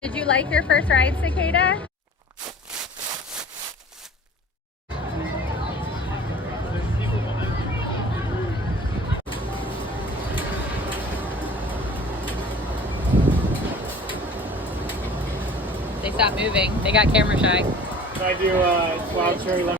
Did you like your first ride, Cicada? They stopped moving. They got camera shy. Can I do wild cherry lemon?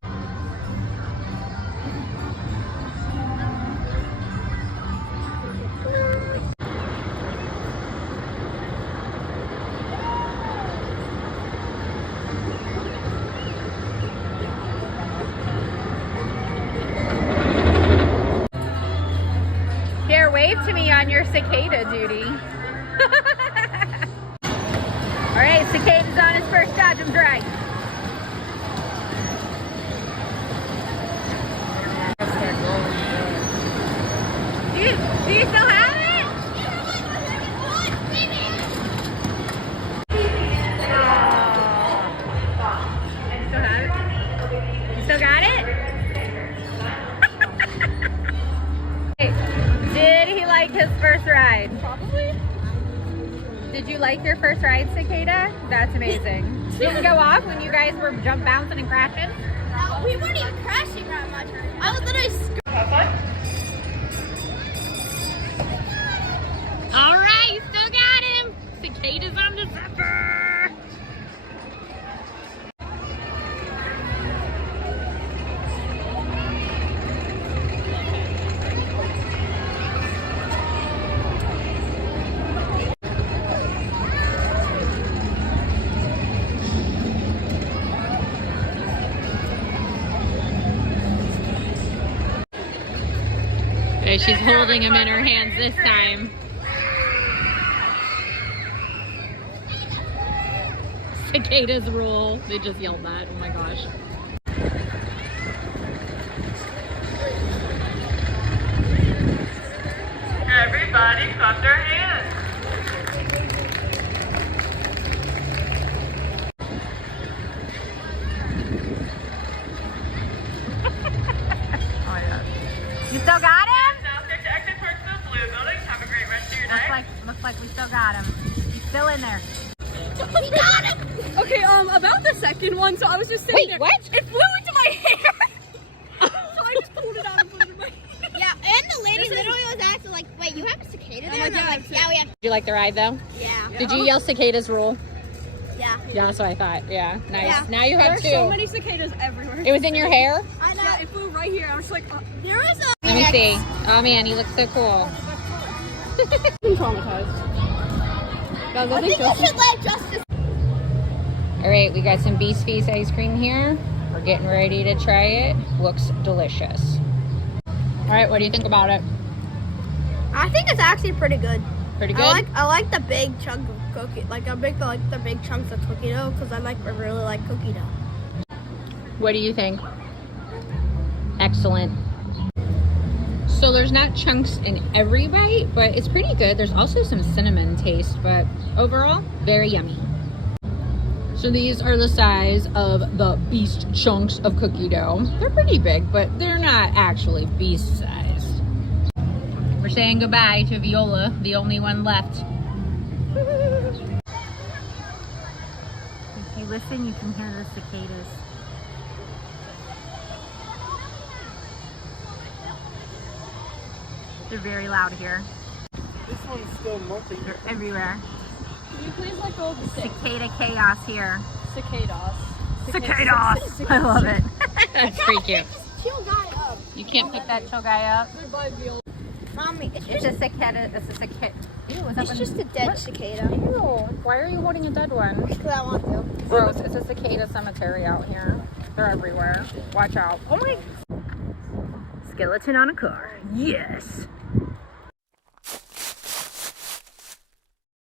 Here, wave to me on your cicada duty. All right, Cicada's on his first dodge and ride. Do you still have it? Still have it? You still got it? Did he like his first ride? Probably. Did you like your first ride, Cicada? That's amazing. Did it go off when you guys were jump bouncing and crashing? No, we weren't even crashing that much. I was literally All right, you still got him. Cicada's on the zipper. Okay, she's holding him in her hands this time. Cicadas rule. They just yelled that. Oh my gosh. Everybody clap their hands. Oh my God. You still got him? Now start to exit towards the blue building. Have a great rest of your day. Looks like we still got him. He's still in there. we got him. Okay, about the second one, so I was just sitting there. Wait, what? It flew into my hair. So I just pulled it out and put it in my hair. Yeah, and the lady literally was asking like, wait, you have a cicada there? And I'm like, yeah, we have. Did you like the ride though? Yeah. Did you yell Cicadas rule? Yeah. Yeah, that's what I thought. Yeah, nice. Yeah. Now you have There's two. so many cicadas everywhere. It was in your hair? I know. Yeah, it flew right here. I was like, There was a. Let me see. Oh man, you look so cool. I'm traumatized. Guys, I think you should let Justice. All right, we got some Beast Feast ice cream here. We're getting ready to try it. Looks delicious. All right, what do you think about it? I think it's actually pretty good. Pretty good? I like the big chunk of cookie. Like the big chunks of cookie dough because I really like cookie dough. What do you think? Excellent. So there's not chunks in every bite, but it's pretty good. There's also some cinnamon taste, but overall, very yummy. So these are the size of the beast chunks of cookie dough. They're pretty big, but they're not actually beast sized. We're saying goodbye to Viola, the only one left. If you listen, you can hear the cicadas. They're very loud here. This one's still multi. They're everywhere. Can you please let go of the stick? Cicada chaos here. Cicadas. Cicadas! I love it. That's pretty cute. Chill guy up. You can't pick that chill guy up. Goodbye, Viola. Mommy, It's a cicada. It's a cicada. Ew, is that it's one- just a dead What? cicada. Ew. Why are you holding a dead one? Because I want to. Gross. It's a cicada cemetery out here. They're everywhere. Watch out. Oh my. Skeleton on a car. Yes.